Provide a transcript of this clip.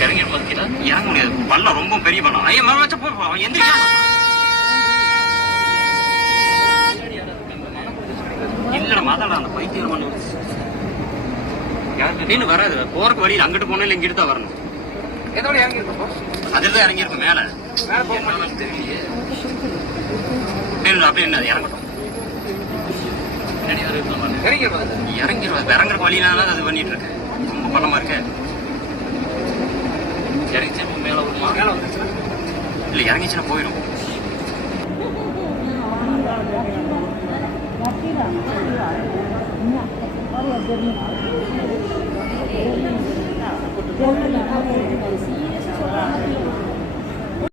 இறங்க முடியாது. பள்ளம் ரொம்ப பெரிய பள்ளம். ஐயா மரம் வச்ச போ எந்திரிக்க இல்ல மாதாடா அந்த பைத்தியம் பண்ணு யாருன்னு வராது. போறக்கு வழி அங்கிட்டு போனா இல்ல இங்கிட்டு தான் வரணும். எதோட இறங்கி இருக்கும் அதுதான் இறங்கி இருக்கும் மேல தெரியலையே. அப்படி என்ன இறங்கட்டும் இறங்கிடுவாது. இறங்குற வழினால அது பண்ணிட்டு இருக்கு. ரொம்ப பள்ளமா இருக்கு. இறங்கிச்சு மேல வருமா? இல்ல இறங்கிச்சுன்னா போயிடும்.